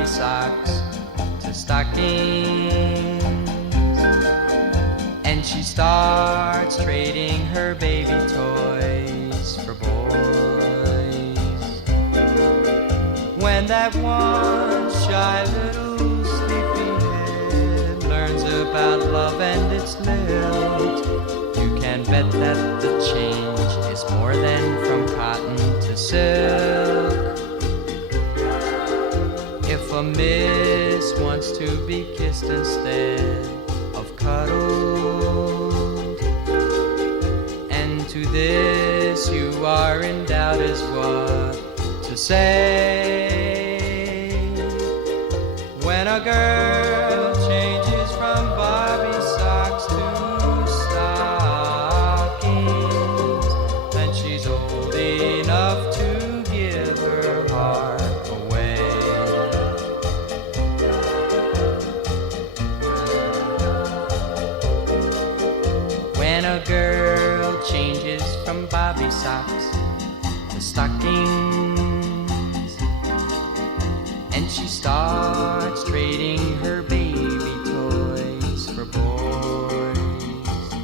Bobby socks to stockings, and she starts trading her baby toys for boys. When that one shy little sleepyhead learns about love and its lilt, you can bet that the change is more than from cotton to silk. If a miss wants to be kissed instead of cuddled, and to this you are in doubt as what to say. When a girl changes from Barbie socks to stockings, then she's old enough to give her heart away. When a girl changes from Bobby socks to stockings, and she starts trading her baby toys for boys.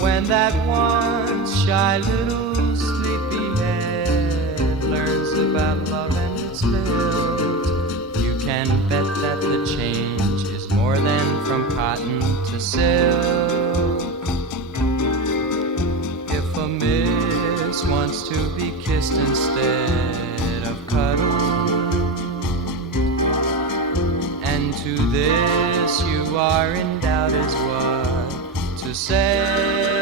When that one shy little sleepyhead learns about love and its lilt, you can bet that the change is more than from cotton to silk. If a miss wants to be kissed instead of cuddled, and to this you are in doubt as what to say.